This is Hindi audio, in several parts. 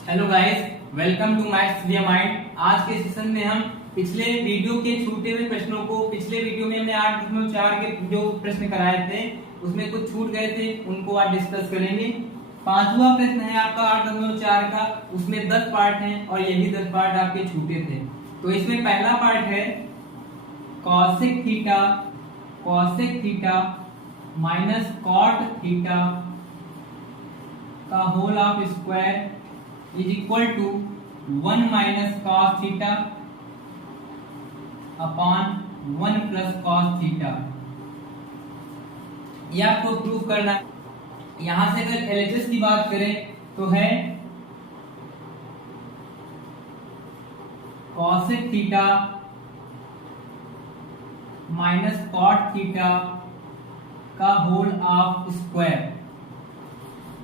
Hello guys, welcome to maths with mind. आज के सेशन में हम पिछले वीडियो के छूटे हुए प्रश्नों को, पिछले वीडियो में हमने 8.4 के जो प्रश्न कराए थे उसमें कुछ छूट गए थे, उनको आज डिस्कस करेंगे। पांचवा प्रश्न है आपका 8.4 का, उसमें 10 पार्ट हैं और यही 10 पार्ट आपके छूटे थे। तो इसमें पहला पार्ट है cosec theta minus cot theta का whole of square is equal to 1 minus cos theta upon 1 plus cos theta. ये आपको प्रूफ करना है। यहां से अगर एलएचएस की बात करें तो है cosec theta minus cot theta का होल ऑफ स्क्वायर।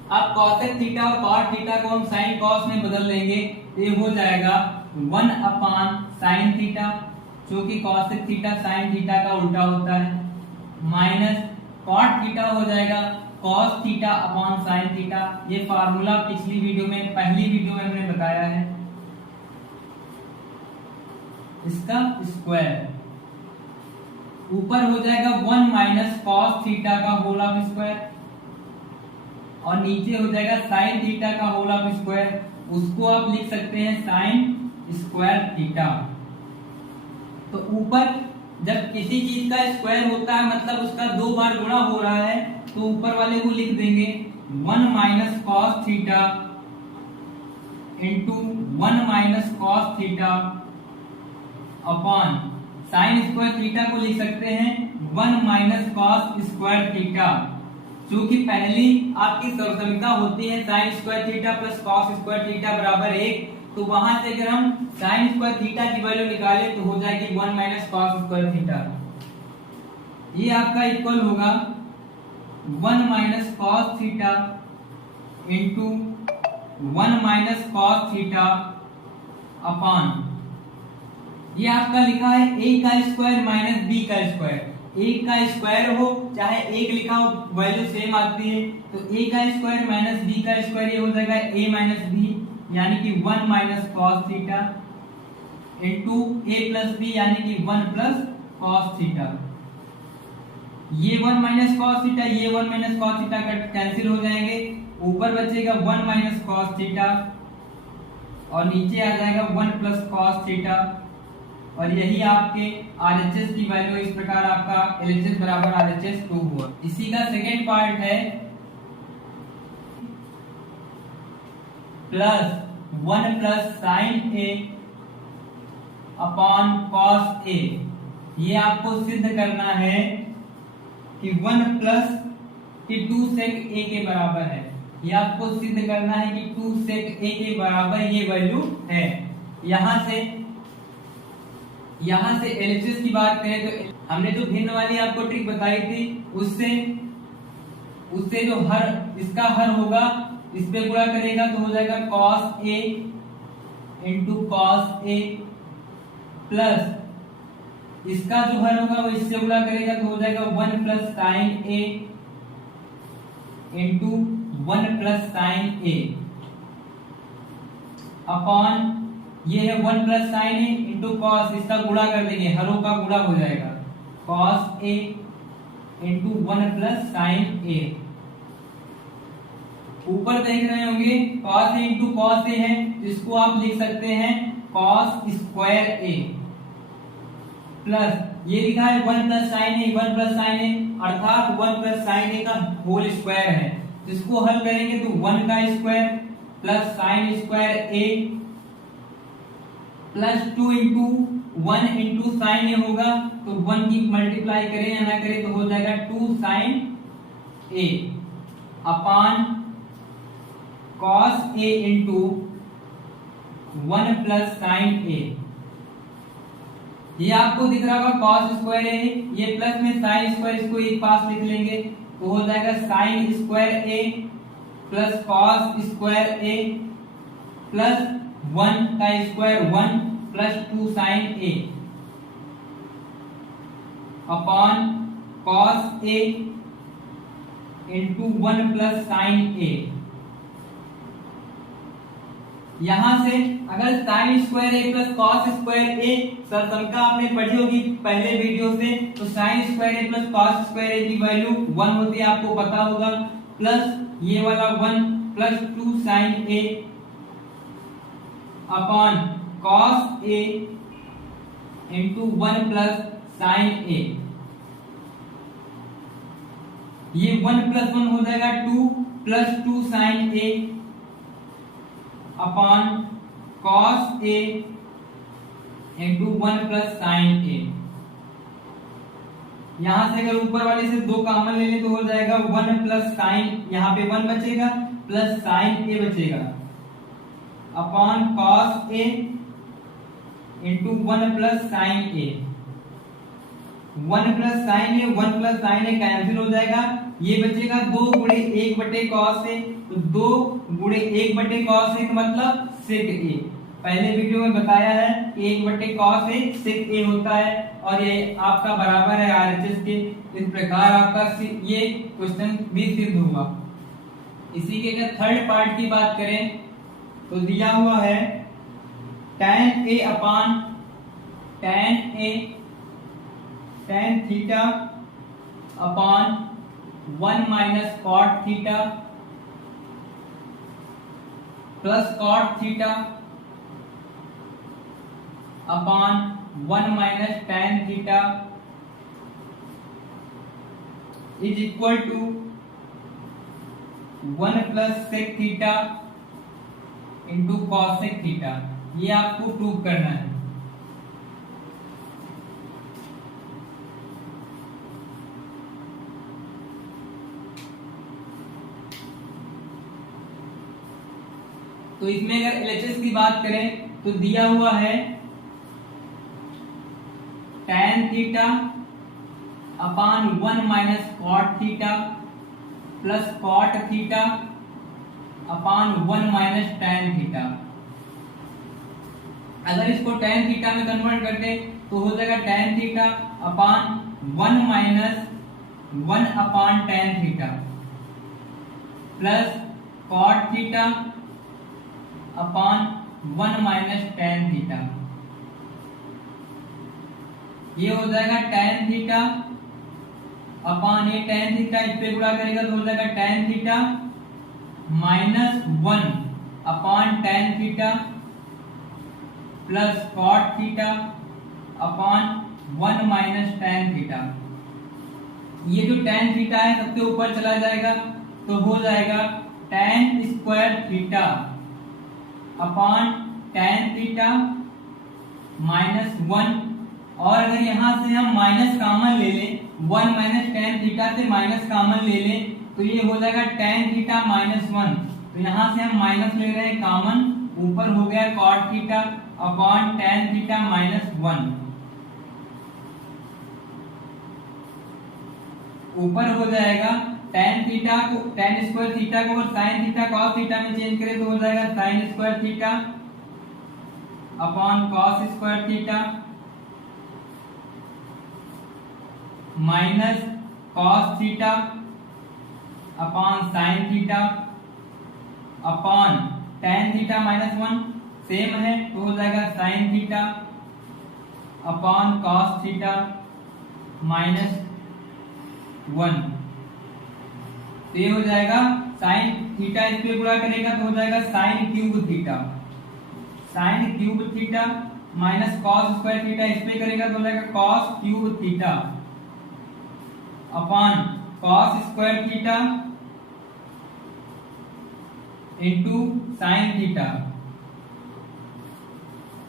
अब कॉसेक थीटा और कॉट थीटा को हम साइन कॉस में बदल लेंगे, ये हो जाएगा 1 अपान साइन थीटा, जो कि कॉसेक थीटा साइन थीटा का उल्टा होता है, माइनस कॉट थीटा हो जाएगा cos theta upon sine theta. ये फार्मूला पिछली वीडियो में, पहली वीडियो में हमने बताया है, इसका स्क्वायर ऊपर हो जाएगा 1 माइनस कॉस थीटा का होल ऑफ स्क्वायर और नीचे हो जाएगा साइन थीटा का होल ऑफ स्क्वायर। उसको आप लिख सकते हैं साइन स्क्वायर थीटा। तो ऊपर जब किसी चीज का स्क्वायर होता है मतलब उसका 2 बार गुणा हो रहा है, तो ऊपर वाले को लिख देंगे 1 minus cos theta into 1 minus cos theta upon sine square theta को लिख सकते हैं 1 माइनस कॉस स्क्वायर थीटा, जो कि पहली आपकी सर्वसमीकरण होती है sine square theta plus cos square theta बराबर 1। तो वहां से अगर हम साइन स्क्वायर थीटा की वैल्यू निकालें तो हो जाएगी 1 माइनस कॉस स्क्वायर थीटा। ये आपका इक्वल होगा 1 minus cos theta into 1 minus cos theta upon, ये आपका लिखा है a का स्क्वायर माइनस b का स्क्वायर। a का स्क्वायर हो चाहे 1 लिखा हो, वैल्यू सेम आती है। तो a का स्क्वायर माइनस b का स्क्वायर, ये हो जाएगा a माइनस b, यानी कि 1 minus cos theta into a plus b, यानी कि 1 प्लस कॉस थीटा। ये 1 माइनस कॉस थीटा, ये 1 माइनस कॉस थीटा कैंसिल हो जाएंगे, ऊपर बचेगा 1 माइनस कॉस थीटा और नीचे आ जाएगा 1 प्लस कॉस थीटा। और यही आपके आरएचएस की वैल्यू, इस प्रकार आपका एलएचएस बराबर आरएचएस 2 हुआ। इसी का सेकेंड पार्ट है प्लस 1 प्लस साइन ए अपॉन कॉस ए। ये आपको सिद्ध करना है कि 1 प्लस कि 2 सेक ए के बराबर है। ये आपको सिद्ध करना है कि 2 सेक ए के बराबर ये वैल्यू है। यहां से एलएचएस की बात करें तो हमने जो भिन्न वाली आपको ट्रिक बताई थी, उससे जो हर इसका हर होगा इस पे गुणा करेगा तो हो जाएगा cos a into cos a plus इसका जो हर होगा वो इससे गुणा करेगा तो हो जाएगा 1 plus sine a into 1 plus sine a upon, ये है 1 plus sine A into cos, इसका गुणा कर देंगे, हरों का गुणा हो जाएगा cos A into 1 plus sine A. ऊपर देख रहे होंगे cos A into cos A है, इसको आप लिख सकते हैं कॉस स्क्वायर ए प्लस ये लिखा है 1 plus sine a, 1 plus sine ए अर्थात 1 प्लस साइन ए का होल स्क्वायर है। इसको हल करेंगे तो 1 का square plus sign square a plus 2 into 1 into sine ए होगा, तो 1 की मल्टीप्लाई करें या ना करें तो हो जाएगा 2 साइन ए अपॉन कॉस ए इंटू 1 प्लस साइन ए। ये आपको दिख रहा होगा कॉस स्क्वायर ए, ये प्लस में साइन स्क्वायर, इसको एक पास लिख लेंगे तो हो जाएगा sine square a plus cos square a plus 1 का स्क्वायर 1 प्लस 2 साइन ए अपॉन कॉस ए इंटू 1 प्लस साइन ए। यहाँ से अगर sign square a plus cos square ए सरसमता आपने पढ़ी होगी पहले वीडियो से, तो sign square a plus cos square ए की वैल्यू 1 होती है, आपको पता होगा, प्लस ये वाला 1 प्लस 2 साइन ए अपॉन कॉस ए इंटू 1 प्लस साइन ए। ये 1 प्लस 1 हो जाएगा 2 प्लस 2 साइन ए अपॉन कॉस ए इंटू 1 प्लस साइन ए। यहां से अगर ऊपर वाले से 2 कॉमन ले लें तो हो जाएगा 1 प्लस साइन, यहाँ पे 1 बचेगा प्लस साइन ए बचेगा upon cos A into 1 plus sine a. 1 plus sine a 1 plus sine A cancel हो जाएगा, ये बचेगा 2 गुणे 1 बटे कॉस ए, तो 2 गुणे 1 बटे कॉस ए मतलब सेक ए। पहले वीडियो में बताया है कि 1 बटे कॉस ए सेक ए होता है और ये आपका बराबर है आरएचएस के। इस प्रकार आपका ये क्वेश्चन भी सिद्ध हुआ। इसी के अगर थर्ड पार्ट की बात करें तो दिया हुआ है tan a upon tan theta upon 1 minus cot theta plus cot theta upon 1 minus tan theta is equal to 1 plus sec theta into cosec theta. ये आपको प्रूव करना है। तो इसमें अगर एलएचएस की बात करें तो दिया हुआ है tan theta upon 1 minus cot theta plus cot theta upon 1 minus tan theta. अगर इसको tan थीटा में कन्वर्ट करते तो हो जाएगा tan theta upon 1 minus 1 upon tan theta plus cot theta upon 1 minus tan theta. ये हो जाएगा tan थीटा अपान ये tan थीटा, इस पे गुणा करेगा तो हो जाएगा tan theta minus 1 upon tan theta plus cot theta upon 1 minus tan theta. ये जो tan थीटा है सबसे ऊपर चला जाएगा तो हो जाएगा tan square theta upon tan theta minus 1, और अगर यहां से हम माइनस कॉमन ले लें 1 माइनस tan थीटा से माइनस कॉमन ले लें तो ये हो जाएगा tan थीटा माइनस 1। तो यहां से हम माइनस ले रहे हैं कॉमन, ऊपर हो गया cot theta upon tan theta minus 1। ऊपर हो जाएगा tan थीटा को tan स्क्वायर थीटा को और sin थीटा cos थीटा में चेंज करें तो हो जाएगा sin square theta upon cos square theta minus cos theta upon sin theta upon tan theta minus 1 same है तो हो जाएगा sin theta upon cos theta minus 1। तो ये हो जाएगा sin थीटा, इस पे गुणा करेगा तो हो जाएगा sin cube theta minus cos square theta, इस पे करेगा तो हो जाएगा cos cube theta upon cos square theta into sine theta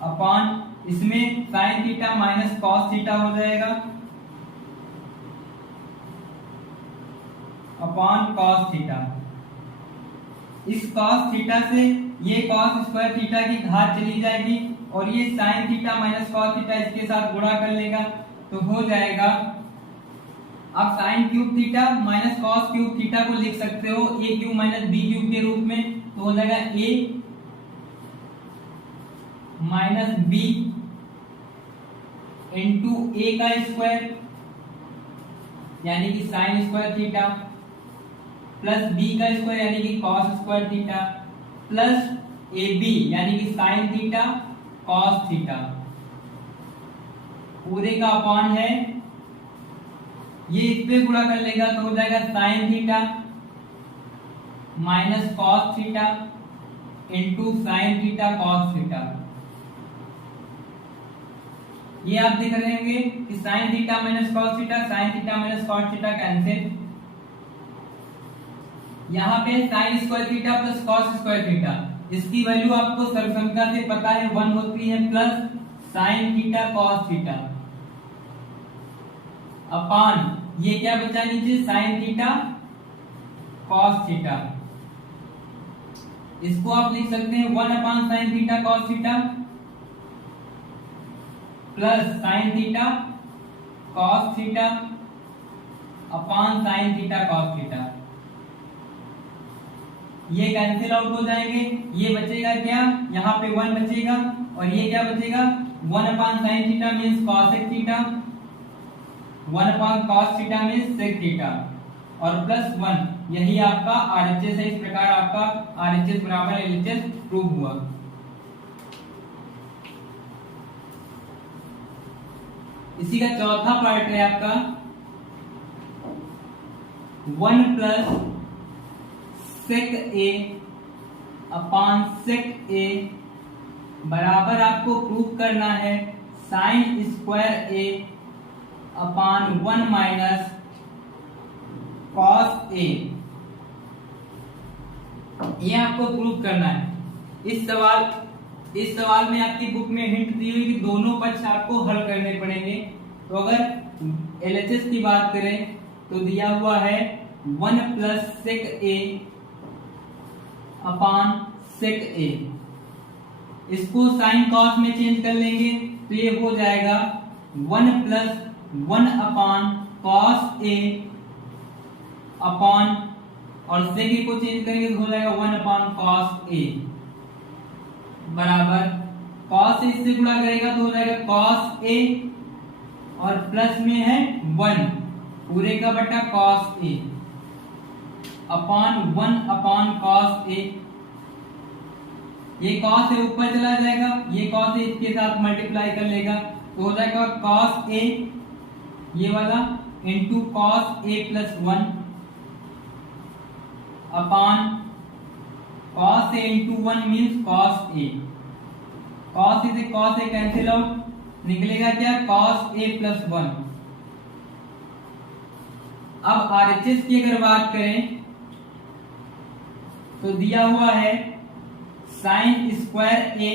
upon इसमें sine theta minus cos theta हो जाएगा अपॉन cos थीटा। इस cos थीटा से ये cos स्क्वायर थीटा की घात चली जाएगी और ये sin theta minus cos theta इसके साथ गुणा कर लेगा तो हो जाएगा। आप sin cube theta minus cos cube theta को लिख सकते हो a cube minus b cube के रूप में, तो हो जाएगा a minus b into a का स्क्वायर यानी कि sin square theta plus b का स्क्वायर यानी कि cos square theta plus AB यानी कि साइन थीटा कॉस थीटा पूरे का अपॉन है, ये इस पे गुणा कर लेगा तो हो जाएगा sign theta minus cos theta into sine theta cos theta. ये आप देख रहे होंगे कि sign theta minus cos theta, sign theta minus cos theta cancel. यहाँ पे sine square theta plus cos square theta, इसकी वैल्यू आपको सर्वसंख्या से पता है 1 होती है, plus sine theta cos theta upon ये क्या बचा नीचे साइन थीटा कॉस थीटा। इसको आप लिख सकते हैं 1 upon sine theta cos theta plus sine theta cos theta upon sine theta cos theta. ये कैंसिल आउट हो जाएंगे, ये बचेगा क्या, यहाँ पे 1 बचेगा और ये क्या बचेगा 1 upon sine theta means cosec theta, 1 upon cos theta means sec theta और प्लस 1, यही आपका आरएचएस है। इस प्रकार आपका आरएचएस बराबर एलएचएस प्रूव हुआ। इसी का चौथा पार्ट है आपका 1 प्लस सेक ए अपॉन सेक ए बराबर आपको प्रूव करना है sign square A upon 1 minus cos A. ये आपको प्रूव करना है। इस सवाल में आपकी बुक में हिंट दी हुई कि दोनों पक्ष आपको हल करने पड़ेंगे। तो अगर एलएचएस की बात करें तो दिया हुआ है 1 प्लस सेक ए अपॉन सेक ए, इसको साइन कॉस में चेंज कर लेंगे तो ये हो जाएगा 1 प्लस 1 अपॉन कॉस ए अपॉन और सेक ए को चेंज करेंगे तो हो जाएगा 1 अपॉन कॉस ए बराबर कॉस से इससे गुणा करेगा तो हो जाएगा कॉस ए और प्लस में है 1 पूरे का बटा cos A upon 1 upon cos ए। ये कॉस ए ऊपर चला जाएगा, ये कॉस ए इसके साथ मल्टीप्लाई कर लेगा तो हो जाएगा कॉस ए ये वाला into cos a plus 1 upon cos A into 1 means cos A. Cos A से कॉस ए कैंसिल आउट, निकलेगा क्या कॉस ए प्लस 1। अब आरएचएस की अगर बात करें तो दिया हुआ है sign square A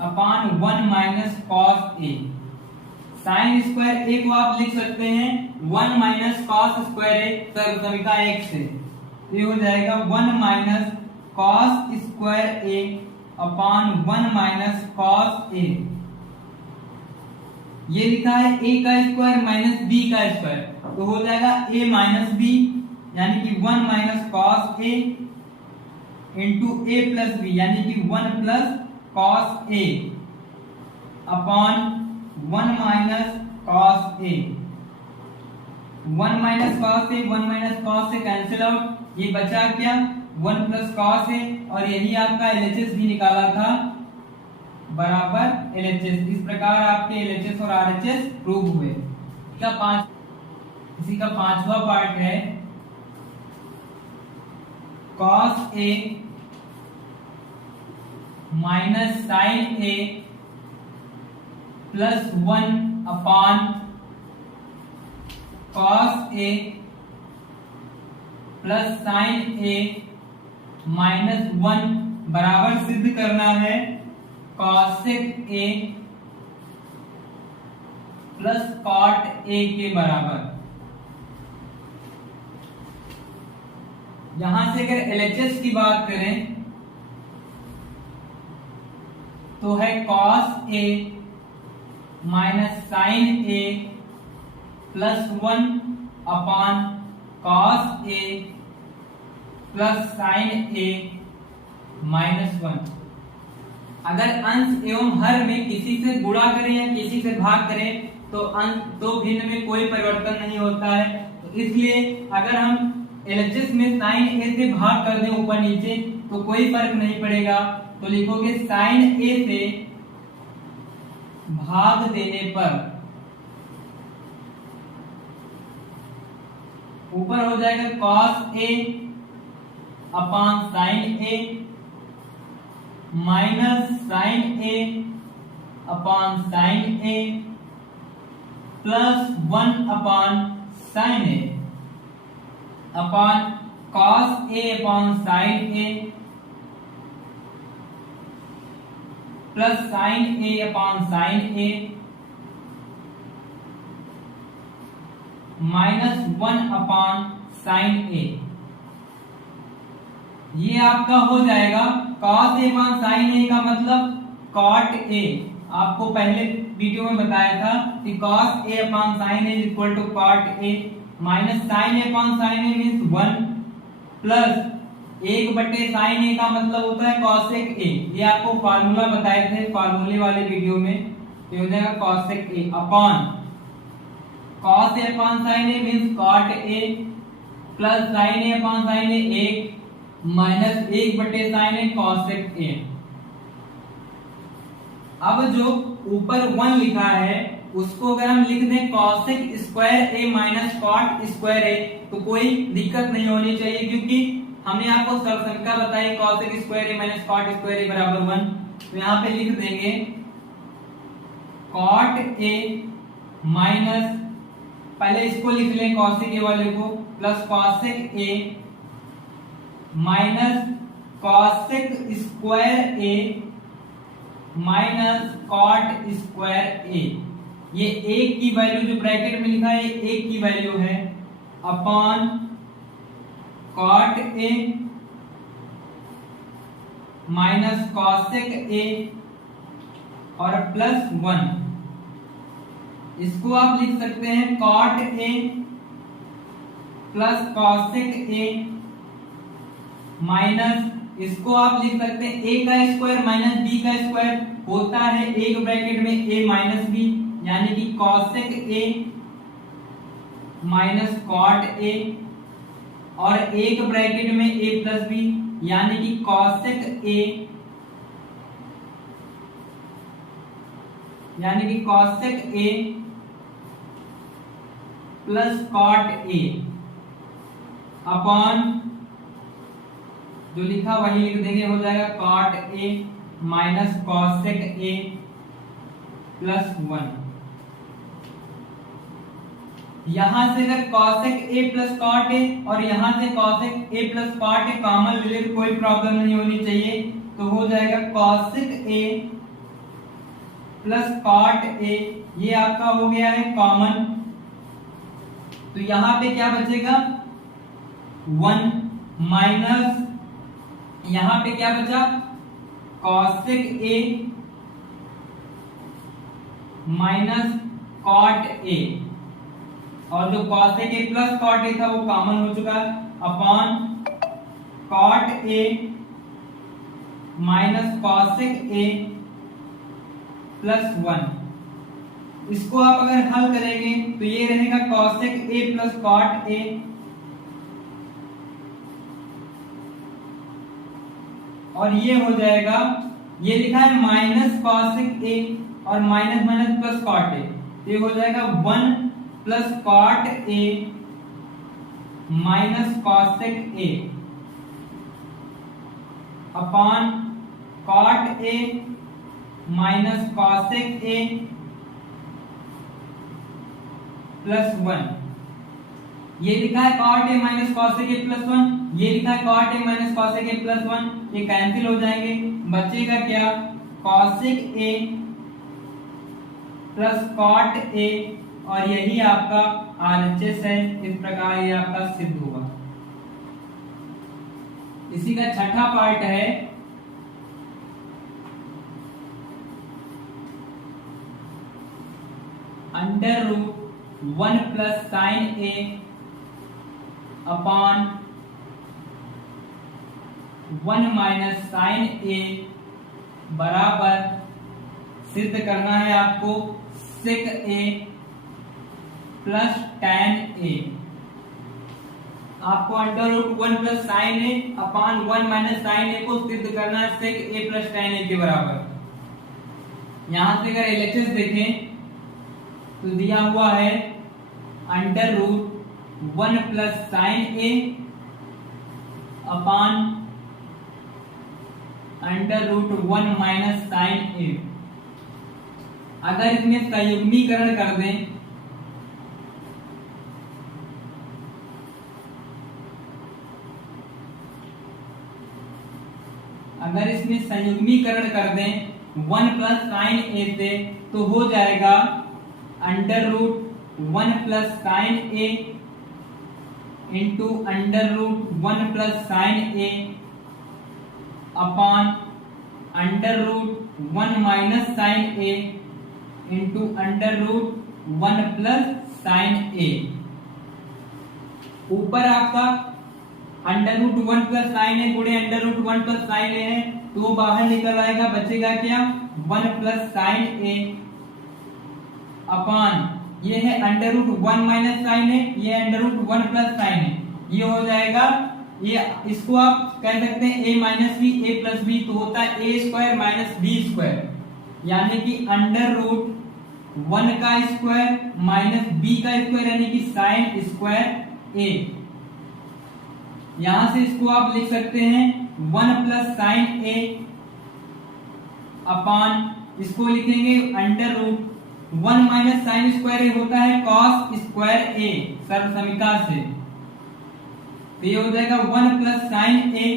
upon 1 minus cos A. Sign square ए को आप लिख सकते हैं 1 माइनस कॉस स्क्वायर ए सर्वसंख्या 1 से, ये हो जाएगा 1 minus cos square A upon 1 minus cos A. ये लिखा है a का स्क्वायर माइनस b का स्क्वायर तो हो जाएगा a माइनस b यानी कि 1 minus cos A into a plus b यानी कि 1 plus cos A upon 1 minus cos A. 1 minus cos A 1 minus cos से कैंसिल आउट, ये बचा क्या 1 प्लस कॉस ए और यही आपका एलएचएस भी निकाला था बराबर एलएचएस। इस प्रकार आपके एलएचएस और आरएचएस प्रूव हुए। इसी का पांचवा पार्ट है cos a minus sine a plus 1 upon cos a plus sine a minus 1 बराबर सिद्ध करना है cosec a plus cot a के बराबर। यहां से अगर एलएचएस की बात करें तो है cos a minus sine a plus 1 upon cos a plus sine a minus 1। अगर अंश एवं हर में किसी से गुणा करें या किसी से भाग करें तो भिन्न में कोई परिवर्तन नहीं होता है। तो इसलिए अगर हम एलएचएस में साइन ए से भाग कर दें ऊपर नीचे तो कोई फर्क नहीं पड़ेगा, तो लिखोगे साइन ए से भाग देने पर ऊपर हो जाएगा cos A upon sine a minus sine A upon sine a plus 1 upon sine A upon cos A upon sine a plus sine A upon sine a minus 1 upon sine ए। ये आपका हो जाएगा cos A upon sine A का मतलब कॉट ए। आपको पहले वीडियो में बताया था कि cos A upon sine A equal to cot A minus sine A upon sine A means 1 plus 1 sine A का मतलब होता है कॉसेक ए। ये आपको फार्मूला बताए थे फार्मूले वाले वीडियो में, ये हो जाएगा cosec a upon cos A upon sine A means cot a plus sine A upon sine a 1 minus 1 sine a cosec a. अब जो ऊपर 1 लिखा है उसको अगर हम लिख दें cosec square A minus cot square ए तो कोई दिक्कत नहीं होनी चाहिए, क्योंकि हमने आपको सरलता बताई cosec square A minus cot square ए बराबर 1। तो यहाँ पे लिख देंगे कॉट ए माइनस, पहले इसको लिख लें कॉसेक ए वाले को, plus cosec A minus cosec square A minus cot square A. ये एक की वैल्यू जो ब्रैकेट में लिखा है एक की वैल्यू है upon cot A minus cosec a और प्लस 1। इसको आप लिख सकते हैं cot a plus cosec A minus, इसको आप लिख सकते हैं ए का स्क्वायर माइनस बी का स्क्वायर होता है एक ब्रैकेट में ए माइनस बी, यानी कि cosec A minus cot a और एक ब्रैकेट में ए प्लस बी, यानी कि कॉसेक ए यानी कि cosec a plus cot a upon जो लिखा वही लिख देंगे, हो जाएगा cot A minus cosec a plus 1। यहां से अगर cosec a plus cot a और यहां से cosec a plus cot a common ले ले तो कोई प्रॉब्लम नहीं होनी चाहिए, तो हो जाएगा cosec a plus cot a, ये आपका हो गया है कॉमन। तो यहां पे क्या बचेगा 1 माइनस यहां पे क्या बचा cosec A minus cot a, और जो cosec a plus cot a था वो कॉमन हो चुका upon cot A minus cosec a plus 1। इसको आप अगर हल करेंगे तो ये रहेगा cosec a plus cot a और ये हो जाएगा, ये लिखा है माइनस कॉसेक ए और minus minus plus cot a, ये हो जाएगा 1 plus cot A minus cosec a upon cot A minus cosec a plus 1। ये लिखा है cot A minus cosec a plus 1, ये लिखा है cot A minus cosec a plus 1, ये कैंसिल हो जाएंगे, बचेगा क्या cosec a plus cot a और यही आपका आरएचएस है। इस प्रकार ये आपका सिद्ध हुआ। इसी का छठा पार्ट है अंडर रूट 1 प्लस साइन ए अपॉन 1 माइनस साइन ए बराबर सिद्ध करना है आपको सेक ए प्लस tan ए। आपको अंडर रूट 1 प्लस साइन ए अपॉन 1 माइनस साइन ए को सिद्ध करना है सेक ए प्लस tan ए के बराबर। यहां से अगर एलएचएस देखें तो दिया हुआ है under root 1 plus sine A upon under root 1 minus sine A. अगर इसमें संयुग्मीकरण कर दें अगर इसमें संयुग्मीकरण कर दें 1 प्लस साइन ए से तो हो जाएगा under root 1 plus sine A into under root 1 plus sine A upon under root 1 minus sine A into under root 1 plus sine A. ऊपर आपका under root 1 plus sine A गुणे under root 1 plus sine A है तो वो बाहर निकल आएगा, बचेगा क्या 1 प्लस साइन ए अपॉन ये है अंडर रूट 1 माइनस साइन ए, ये अंडर रूट 1 प्लस साइन ए, ये हो जाएगा ये इसको आप कह सकते हैं a minus b a plus b, तो होता है a square minus b square यानी कि अंडर रूट 1 का स्क्वायर माइनस बी का स्क्वायर यानी कि साइन स्क्वायर ए। यहां से इसको आप लिख सकते हैं 1 प्लस साइन ए अपॉन इसको लिखेंगे under root 1 minus sine square A होता है कॉस स्क्वायर ए सर्वसमीका से, तो ये हो जाएगा 1 प्लस साइन ए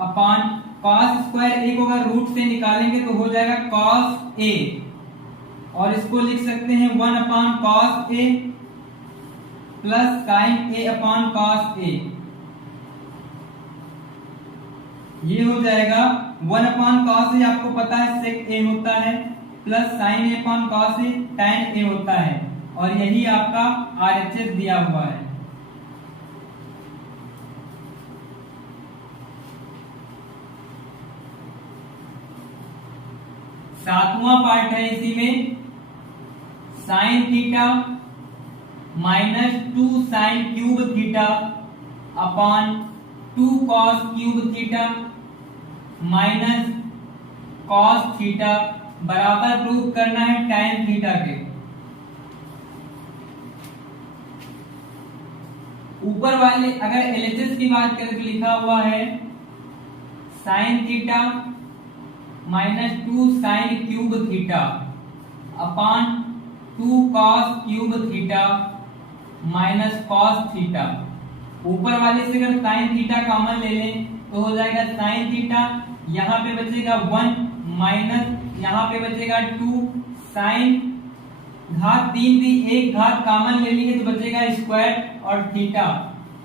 अपॉन कॉस स्क्वायर ए को अगर रूट से निकालेंगे तो हो जाएगा कॉस ए, और इसको लिख सकते हैं 1 upon cos a plus sine A upon cos ए। ये हो जाएगा 1 अपॉन कॉस ए आपको पता है सेक ए होता है प्लस साइन ए अपॉन कॉस ए tan ए होता है, और यही आपका आरएचएस दिया हुआ है। सातवां पार्ट है इसी में sign theta minus 2 sine cube theta upon 2 cos cube theta minus cos theta बराबर प्रूफ करना है tan थीटा के। ऊपर वाले अगर एलएचएस की बात करें तो लिखा हुआ है sine theta minus 2 sine cube theta upon 2 cos cube theta minus cos theta. ऊपर वाले से अगर साइन थीटा कॉमन ले लें तो हो जाएगा साइन थीटा, यहाँ पे बचेगा 1 माइनस यहाँ पे बचेगा 2 साइन घात 3 थी, एक घात कॉमन ले लेंगे तो बचेगा स्क्वायर और थीटा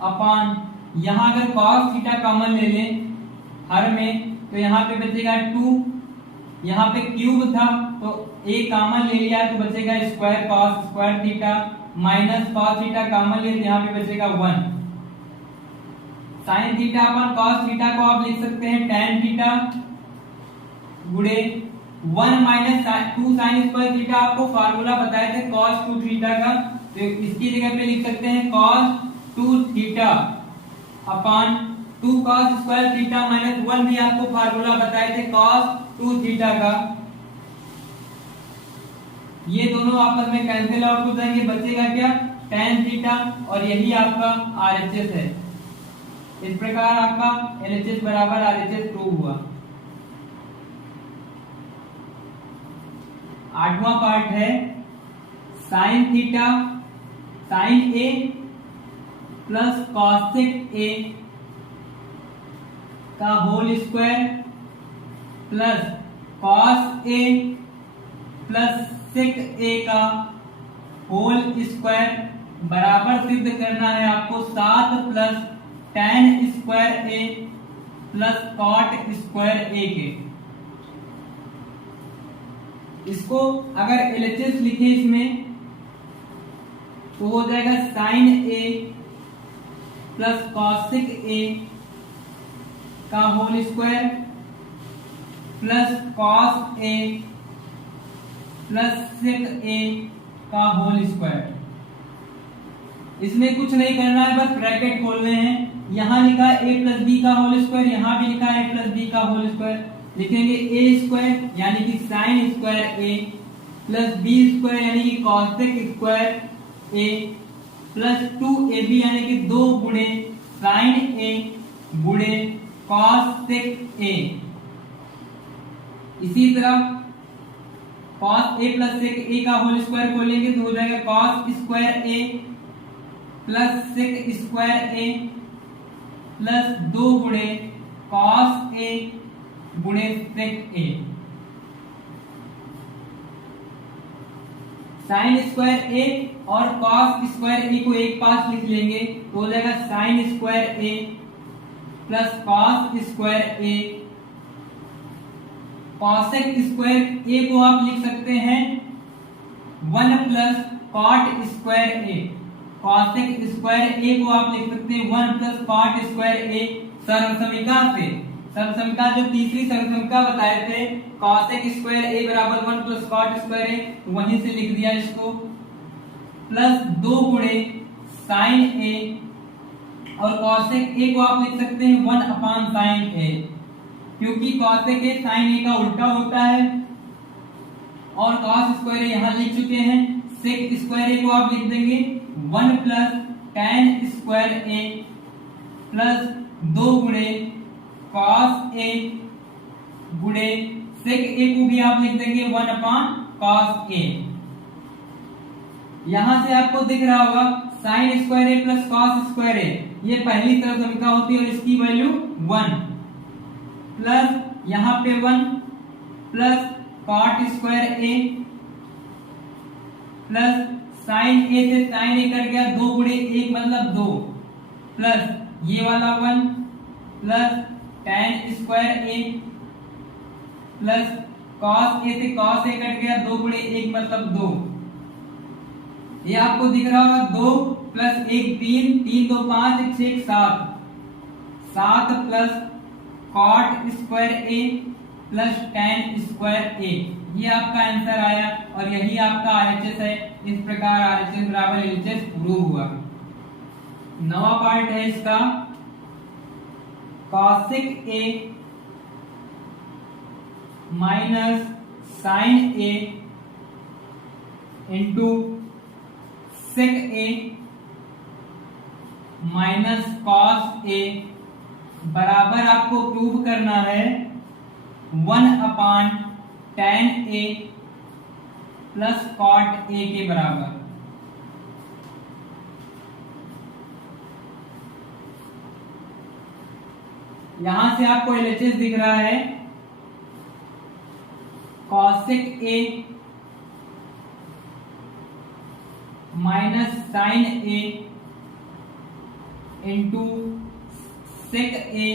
अपॉन यहाँ अगर कॉस थीटा कॉमन ले लें हर में तो यहाँ पे बचेगा 2, यहाँ पे क्यूब था तो एक कॉमन ले लिया तो बचेगा square cos square theta minus cos theta common ले तो यहाँ पे बचेगा 1। साइन थीटा अपन कॉस थीटा को आप लिख सकते हैं tan थीटा गुणे 1 माइनस 2 साइन स्क्वायर थीटा। आपको फार्मूला बताए थे cos 2 थीटा का, तो इसकी जगह पे लिख सकते हैं cos 2 theta upon 2 cos square theta minus 1 भी आपको फार्मूला बताए थे cos 2 थीटा का। ये दोनों आपस में कैंसिल आउट हो जाएंगे, बचेगा क्या tan थीटा, और यही आपका आरएचएस है। इस प्रकार आपका एलएचएस बराबर आरएचएस प्रूव हुआ। आठवां पार्ट है sine theta sine a plus cosec a का whole square plus cos a plus sec a का होल स्क्वायर बराबर सिद्ध करना है आपको 7 plus tan square a plus cot square a के। इसको अगर एलएचएस लिखे इसमें तो हो जाएगा sine a plus cosec a का whole square plus cos a plus sec a का होल स्क्वायर। इसमें कुछ नहीं करना है, बस ब्रैकेट खोलने हैं। यहाँ लिखा है a प्लस बी का होल स्क्वायर, यहाँ भी लिखा है a प्लस बी का होल स्क्वायर। लिखेंगे a स्क्वायर यानी कि sine square a plus b square यानी कि cosec square a plus 2ab यानी कि 2 गुणे साइन a गुणे कॉसेक a। इसी तरह cos a plus sec a का होल स्क्वायर खोलेंगे तो हो जाएगा cos square a plus sec square a plus 2 गुणे कॉस a गुणे sec a। Sine square a और कॉस स्क्वायर a को एक पास लिख लेंगे तो हो जाएगा sine square a plus cos square a। Cosec square a को आप लिख सकते हैं 1 plus cot square a। Cosec square a को आप लिख सकते हैं 1 प्लस कॉट स्क्वायर a। सर्वसमीका से, सर्वसमीका जो तीसरी सर्वसमीका बताए थे कॉसेक स्क्वायर a बराबर 1 प्लस कॉट स्क्वायर a, वहीं से लिख दिया इसको, प्लस 2 गुणे साइन a और कॉसेक a को आप लिख सकते हैं 1 अपान साइन a, क्योंकि कॉसेक a साइन a का उल्टा होता है। और कॉस स्क्वायर a यहाँ लिख चुके हैं। सेक स्क्वायर a को आप लिख देंगे 1 plus tan square a plus 2 गुणे कॉस a गुणे सेक a को भी आप लिख देंगे 1 अपान कॉस a। यहां से आपको दिख रहा होगा sign square a plus cos square a, ये पहली सर्वसमीका होती है और इसकी वैल्यू 1 प्लस यहाँ पे 1 plus cot square a plus sine a से साइन a कट गया 2 गुणे 1 मतलब 2 प्लस ये वाला 1 plus tan square a plus cos a से cos a कट गया 2 गुणे 1 मतलब 2। ये आपको दिख रहा होगा 2 प्लस 1 3, 3 2 5, 1 6 7, 7 plus cot square a plus tan square a। ये आपका आंसर आया और यही आपका RHS है। इस प्रकार RHS बराबर LHS प्रूव हुआ। नवा पार्ट है इसका cosec a minus sine a into sec a minus cos a बराबर आपको प्रूव करना है 1 upon tan a plus cot a के बराबर। यहां से आपको LHS दिख रहा है cosec a minus sine a into sec a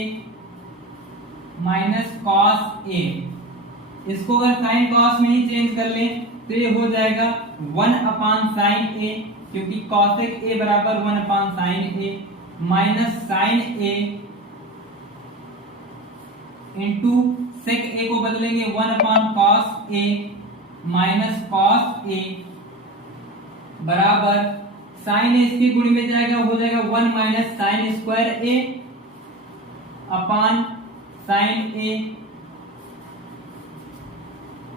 minus cos a। इसको अगर साइन कॉस में ही चेंज कर लें तो ये हो जाएगा 1 अपान साइन a, क्योंकि कॉसेक a बराबर 1 upon sine a minus sine a into sec a को बदलेंगे 1 upon cos a minus cos a बराबर साइन a इसके गुण में जाएगा, हो जाएगा 1 minus sine square a upon sine a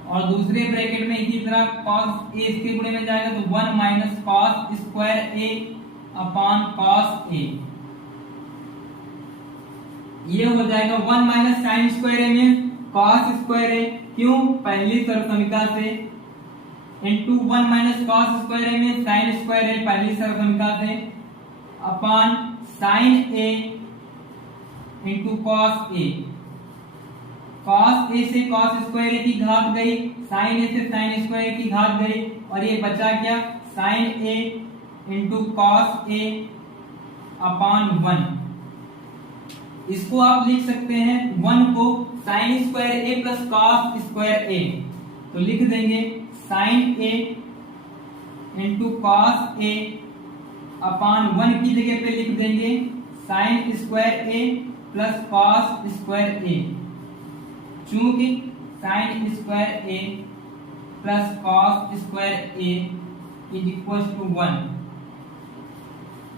और दूसरे ब्रैकेट में इसी तरह cos a इसके गुणे में जाएगा तो 1 minus cos square a upon cos a। ये हो जाएगा 1 माइनस साइन स्क्वायर a में कॉस स्क्वायर a, क्यों पहली सर्वसमीका से, into 1 minus cos square a में साइन स्क्वायर a पहली सर्वसमीका से अपान sine a into cos a। Cos a से कॉस स्क्वायर a की घात गई, साइन a से साइन स्क्वायर a की घात गई और ये बचा क्या sign a into cos a upon 1। इसको आप लिख सकते हैं 1 को sine square a plus cos square a, तो लिख देंगे sine a into cos a upon 1 की जगह पे लिख देंगे sine square a plus cos square a, चूंकि sine square a plus cos square a is equal to 1।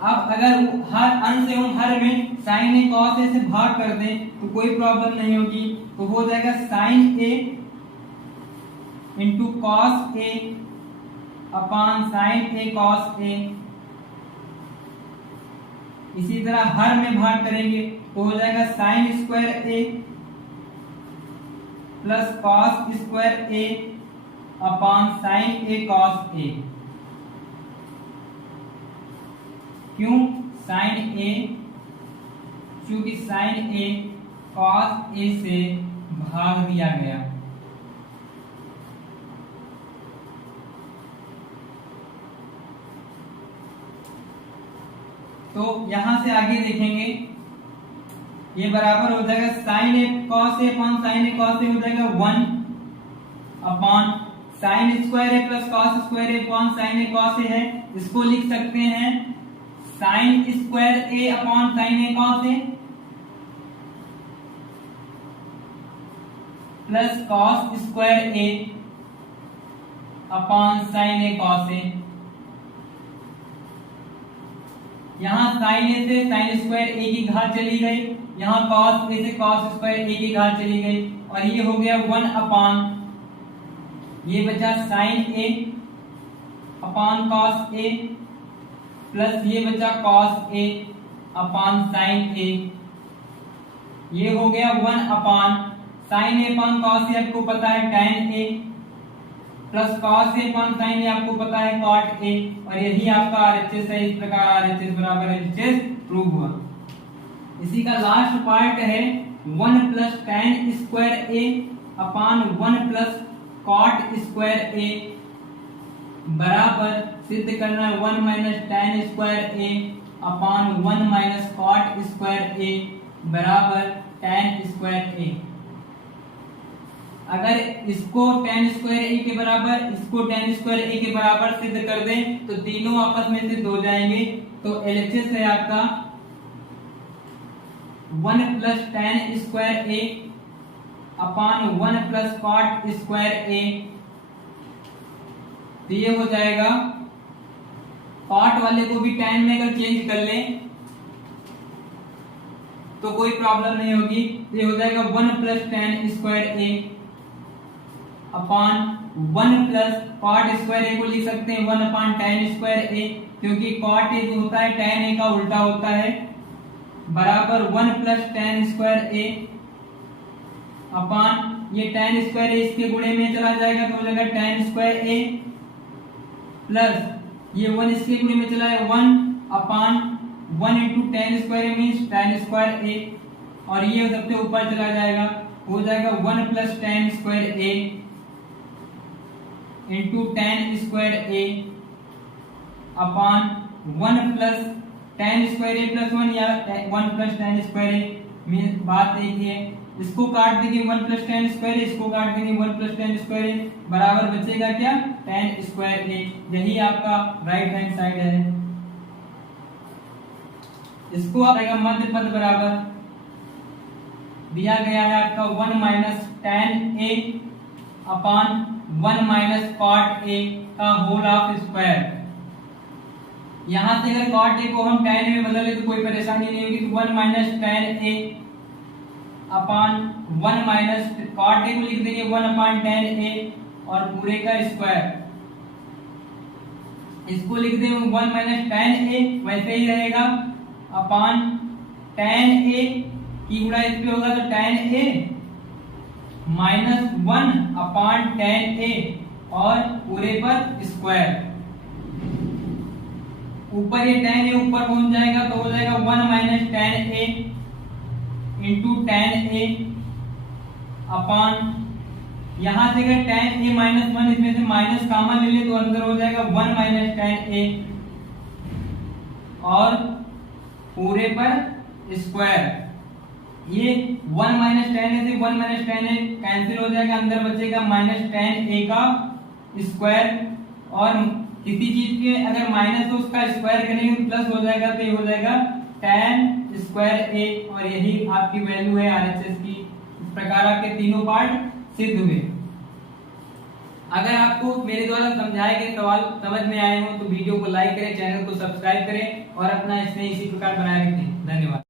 अब अगर हर अंश एवं हर में साइन ए कॉस ए से भाग कर दें तो कोई प्रॉब्लम नहीं होगी, तो हो जाएगा sine A into cos A upon sine A cos A. इसी तरह हर में भाग करेंगे तो हो जाएगा sine square a plus cos square A upon sine A cos A. क्यों? साइन ए, क्योंकि साइन ए कॉस ए से भाग दिया गया। तो यहां से आगे देखेंगे, ये बराबर हो जाएगा sine A cos A upon sine A cos A हो जाएगा 1 upon sign square a plus cos square A upon sine A cos A है। इसको लिख सकते हैं sign square A upon sine A cos a plus cos square A upon sine A cos A. यहां साइन ए से साइन स्क्वायर ए की घात चली गई, यहां कॉस ए से कॉस स्क्वायर ए की घात चली गई, और ये हो गया 1 अपॉन, ये बचा sign A upon cos a plus ये बचा कॉस ए अपॉन साइन ए। ये हो गया 1 अपॉन साइन ए अपॉन कॉस ए आपको पता है tan ए प्लस कॉस ए अपॉन साइन ए आपको पता है cot ए, और यही आपका RHS है। इस प्रकार RHS बराबर LHS प्रूव हुआ। इसी का लास्ट पार्ट है 1 प्लस tan स्क्वायर ए अपॉन 1 प्लस cot स्क्वायर ए बराबर सिद्ध करना है 1 माइनस tan स्क्वायर ए अपॉन 1 माइनस cot स्क्वायर ए बराबर tan स्क्वायर ए। अगर इसको tan स्क्वायर ए के बराबर, इसको tan स्क्वायर ए के बराबर सिद्ध कर दें तो तीनों आपस में सिद्ध हो जाएंगे। तो LHS है आपका 1 प्लस tan स्क्वायर ए अपॉन 1 प्लस cot स्क्वायर ए। तो ये हो जाएगा, cot वाले को भी tan में अगर चेंज कर लें तो कोई प्रॉब्लम नहीं होगी। ये हो जाएगा 1 प्लस tan स्क्वायर ए अपॉन 1 प्लस cot स्क्वायर ए को लिख सकते हैं 1 अपॉन tan स्क्वायर ए, क्योंकि cot ए जो होता है tan ए का उल्टा होता है, बराबर 1 प्लस tan स्क्वायर ए अपॉन ये tan स्क्वायर ए इसके गुणे में चला जाएगा तो हो जाएगा tan स्क्वायर ए प्लस ये 1 इसके गुणे में चला है 1 अपॉन 1 इंटू tan स्क्वायर ए मीन्स tan स्क्वायर ए, और ये सबसे ऊपर चला जाएगा, हो जाएगा 1 plus tan square A into tan square A upon 1 plus tan square a plus 1 या 1 प्लस tan स्क्वायर ए मीन्स बात एक ही है। इसको काट देंगे 1 प्लस tan स्क्वायर ए, इसको काट देंगे 1 प्लस tan स्क्वायर ए, बराबर बचेगा क्या tan स्क्वायर ए। यही आपका राइट हैंड साइड है। इसको आएगा मध्य पद बराबर दिया गया है आपका 1 माइनस tan ए अपॉन 1 माइनस cot ए का होल ऑफ स्क्वायर। यहां से अगर cot ए को हम tan में बदल ले तो कोई परेशानी नहीं होगी, तो 1 माइनस tan ए अपॉन 1 माइनस cot ए को लिख देंगे 1 अपॉन tan ए और पूरे का स्क्वायर। इसको लिख देंगे 1 माइनस tan ए वैसे ही रहेगा अपॉन tan ए की गुणा इस पे होगा तो tan ए माइनस 1 अपॉन tan ए और पूरे पर स्क्वायर। ऊपर ये tan ए ऊपर पहुंच जाएगा तो हो जाएगा 1 माइनस tan ए इंटू tan ए अपॉन, यहां से अगर tan ए माइनस 1 इसमें से माइनस कॉमन ले ले तो अंदर हो जाएगा 1 माइनस tan ए और पूरे पर स्क्वायर। ये 1 माइनस tan ए से 1 माइनस tan ए कैंसिल हो जाएगा, अंदर बचेगा माइनस tan ए का स्क्वायर, और किसी चीज के अगर माइनस तो उसका स्क्वायर करेंगे तो प्लस हो जाएगा, तो ये हो जाएगा tan स्क्वायर ए, और यही आपकी वैल्यू है RHS की। इस प्रकार आपके तीनों पार्ट सिद्ध हुए। अगर आपको मेरे द्वारा समझाए गए सवाल समझ में आए हो तो वीडियो को लाइक करें, चैनल को सब्सक्राइब करें और अपना इसमें इसी प्रकार बनाए रखें। धन्यवाद।